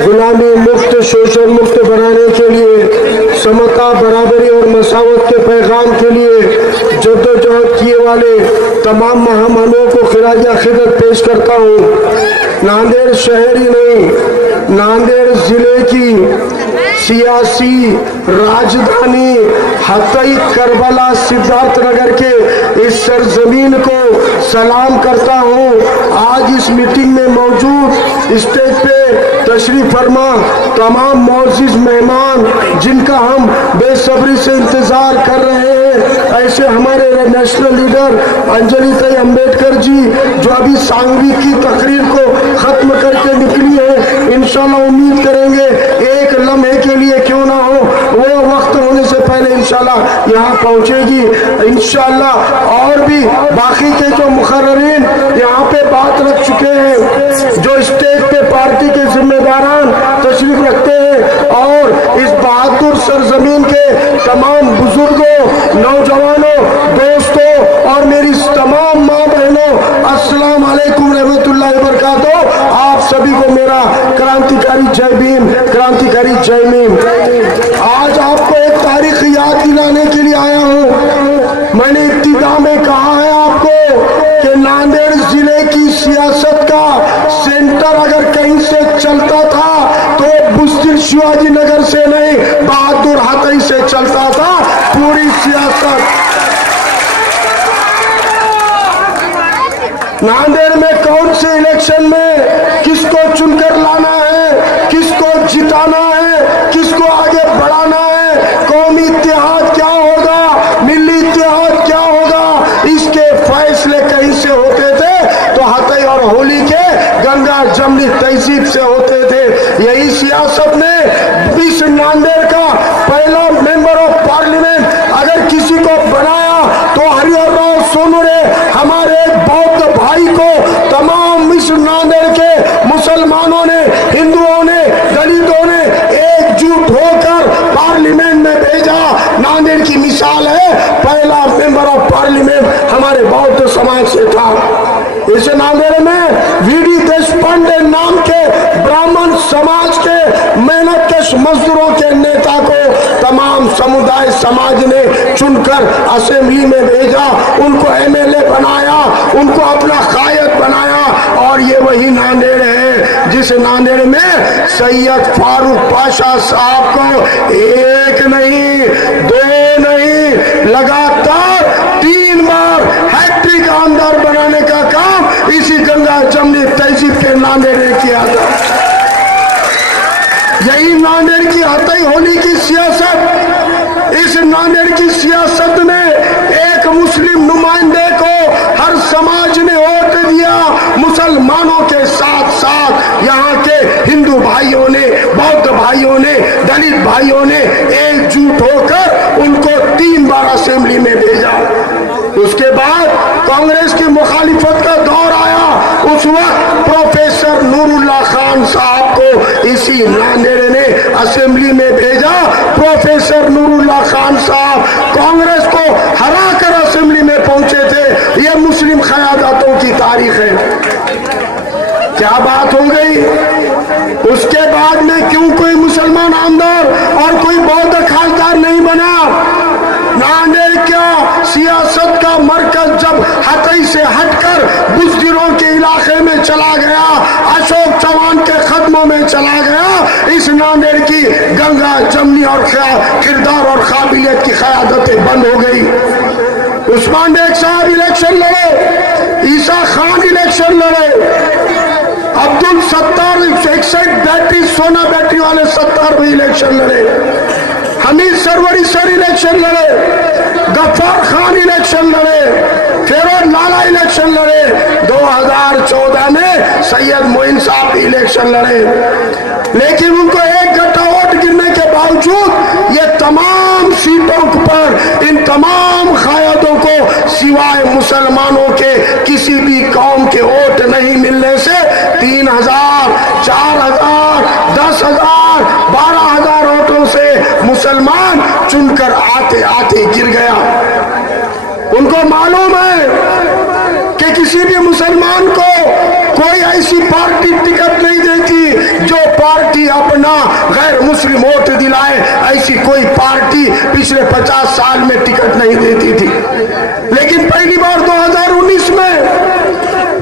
गुलामी मुक्त, शोषण मुक्त बनाने के लिए, समता, बराबरी और मसावत के पैगाम के लिए जद्दोजहद किए वाले तमाम महामानवों को खिराज अकीदत पेश करता हूँ। नांदेड़ शहर ही नहीं, नांदेड़ जिले की सियासी राजधानी हतई करबला सिद्धार्थनगर के इस सरजमीन को सलाम करता हूँ। आज इस मीटिंग में मौजूद स्टेज पे तशरीफ फरमा तमाम मौजूद मेहमान जिनका हम बेसब्री से इंतजार कर रहे हैं, ऐसे हमारे नेशनल लीडर अंजलि ताई अम्बेडकर जी जो अभी सांगवी की तकरीर को खत्म करके निकली है। इंशाल्लाह उम्मीद करेंगे एक लम्हे के लिए क्यों ना हो, वो वक्त होने से पहले इंशाल्लाह यहाँ पहुँचेगी इंशाल्लाह। और भी बाकी के जो मुखर्ररीन यहाँ पे बात रख चुके हैं, जो स्टेज पे पार्टी के जिम्मेदारान तशरीफ रखते हैं, और इस बहादुर सरजमीन के तमाम बुजुर्गों, नौजवानों, दोस्तों और मेरी तमाम माँ बहनों, अस्सलाम वालेकुम रहमतुल्लाहि व बरकातहू। आप सभी को मेरा क्रांतिकारी जय भीम, क्रांतिकारी जय भीम। आज आपको एक तारीख याद दिलाने के लिए आया हूँ। मैंने इब्तिदा में कहा है आपको कि नांदेड़ जिले की सियासत का सेंटर अगर कहीं से चलता था तो बुज़दिल शिवाजी नगर से नहीं, बहादुर हतई से चलता था पूरी सियासत। नांदेड़ में कौन से इलेक्शन में किसको चुनकर लाना है, किसको जिताना है, किसको आगे बढ़ाना है, कौमी इत्तेहाद क्या होगा, मिली इत्तेहाद क्या होगा, इसके फैसले कहीं से होते थे तो हतई और होली के गंगा जमनी तहजीब से होते थे। यही सियासत ने इस नांदेड़ का पहला मेंबर ऑफ पार्लियामेंट अगर किसी को बनाया तो हरिहर राव सोनवणे हमारे बौद्ध भाई को तमाम इस नांदेड़ के मुसलमानों ने, हिंदुओं ने, दलितों ने एकजुट होकर पार्लियामेंट में भेजा। नांदेड़ की मिसाल है, पहला मेंबर ऑफ पार्लियामेंट हमारे बौद्ध समाज से था। इस नांदेड़ में वीडी देशपांडे नाम के ब्राह्मण समाज के मेहनतकश मजदूरों के नेता को तमाम समुदाय समाज ने चुनकर असेंबली में भेजा, उनको एमएलए बनाया, उनको अपना कायद बनाया। और ये वही नांदेड़ है जिस नांदेड़ में सैयद फारूक पाशा साहब को एक नहीं, दो नहीं, लगातार 3 बार हैट्रिक आमदार बनाने का काम इसी गंगा जमनी तहजीब के नांदेड़ ने किया था। यही नांदेड़ की हतई होली की सियासत, इस नांदेड़ की सियासत में एक मुस्लिम नुमाइंदे को हर समाज ने वोट दिया। मुसलमानों के साथ साथ यहाँ के हिंदू भाइयों ने, बौद्ध भाइयों ने, दलित भाइयों ने एकजुट होकर उनको 3 बार असेंबली में भेजा। उसके बाद कांग्रेस की मुखालिफत का दौर आया। उस वक्त प्रोफेसर नूरुल्लाह खान साहब को इसी नांदेड़ ने असेंबली में भेजा। प्रोफेसर नूरुल्लाह खान साहब कांग्रेस को हराकर असेंबली में पहुंचे थे। यह मुस्लिम क़यादतों की तारीख है। क्या बात हो गई? उसके बाद में क्यों कोई मुसलमान आमदार और कोई बौद्ध खासदार नहीं बना? नांदेड़ क्या सियासत का मरकज जब हतई से हटकर बुज़दिलों के इलाके में चला गया, अशोक चौहान के कदमों में चला गया, इस नांदेड़ की गंगा जमनी और किरदार और काबिलियत की क़यादतें बंद हो गई। उस्मान बेग साहब इलेक्शन लड़े, ईसा खान इलेक्शन लड़े, अब्दुल सत्तार 61 बैटरी सोना बैटरी वाले सत्तार भी इलेक्शन लड़े, हमीद सरवरी सर इलेक्शन लड़े, गफ्फार खान इलेक्शन लड़े, फेरोज लाला इलेक्शन लड़े, 2014 में सैयद मोइन साहब इलेक्शन लड़े। लेकिन उनको एक गट्टा वोट गिरने के बावजूद ये तमाम सीटों पर इन तमाम कायदों को सिवाय मुसलमानों के किसी भी कौम के वोट नहीं मिलने से 3000, 4000, 10,000, 12,000 वोटों से मुसलमान चुनकर आते आते गिर गया। उनको मालूम है कि किसी भी मुसलमान को कोई ऐसी पार्टी टिकट नहीं देती जो पार्टी अपना गैर मुस्लिम वोट दिलाए, ऐसी कोई पार्टी पिछले 50 साल में टिकट नहीं देती थी। लेकिन पहली बार 2019 में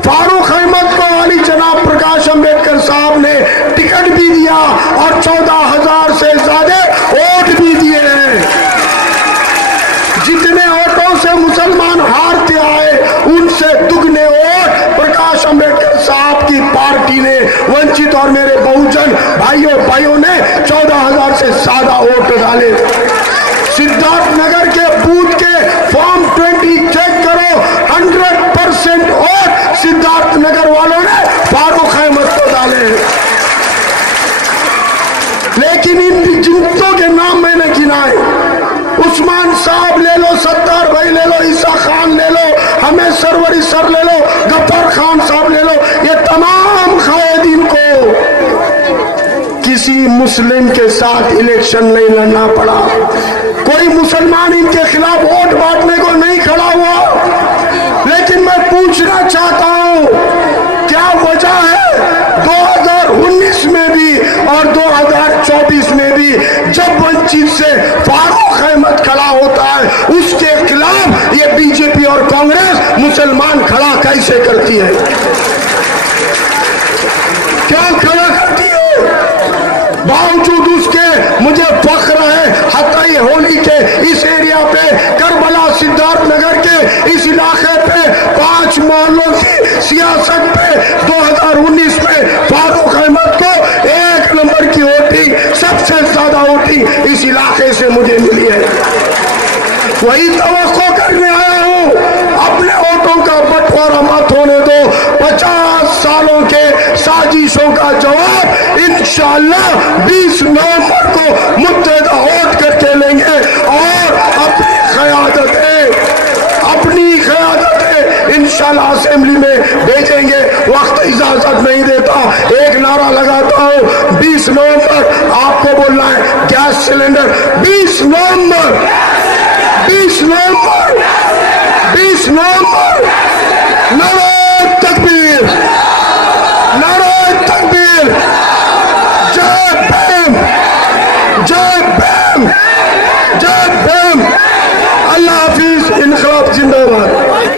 फारूक अहमद को वाली जनाब प्रकाश अंबेडकर साहब ने टिकट भी दिया और 14,000 से ज्यादा वोट भी दिए हैं। जितने वोटों से मुसलमान हारते आए उनसे दुगने वोट प्रकाश अंबेडकर साहब की पार्टी ने, वंचित और मेरे बहुजन भाइयों ने 14,000 से ज्यादा वोट डाले। सिद्धार्थ नगर के बूथ के फॉर्म 20 चेक करो, 100% वोट सिद्धार्थ नगर वालों ने फारूक अहमद को डाले। लेकिन इन जिनों के नाम मैंने गिनाए, उस्मान साहब ले लो, सत्तार भाई ले लो, ईसा खान ले लो, हमें सरवरी सर ले लो, गफ्फार खान साहब ले लो, ये तमाम कायदीन को किसी मुस्लिम के साथ इलेक्शन नहीं लड़ना पड़ा। कोई मुसलमान इनके खिलाफ वोट बांटने को नहीं खड़ा हुआ। लेकिन मैं पूछना चाहता हूं, क्या वजह है 2019 में भी और 2024 में भी जब वंचित से फारूक अहमद खड़ा होता है, उसके खिलाफ ये बीजेपी और कांग्रेस मुसलमान खड़ा कैसे करती है? क्या खड़ा करती है? बावजूद उसके मुझे फख्र है हताई होली के इस एरिया पे, करबला सिद्धार्थ नगर के इस इलाके पे, 5 मोहल्लों की सियासत पे 2019 में फारूक अहमद को 1 नंबर की वोटिंग, सबसे ज्यादा वोटिंग इस इलाके से मुझे मिली है। वही तवक्को करने आया हूं, अपने वोटों का बंटवारा मत होने दो। 50 सालों के साजिशों का जवाब इंशाअल्लाह 20 नवंबर को मुत्तहदा वोट करके लेंगे और अपनी क़यादतें इंशाअल्लाह असेंबली में भेजेंगे। वक्त इजाजत नहीं देता, एक नारा लगाता हूं, 20 नवंबर आपको बोलना है गैस सिलेंडर, 20 नवंबर 20 नवंबर 20 नवंबर, नारे तकबीर।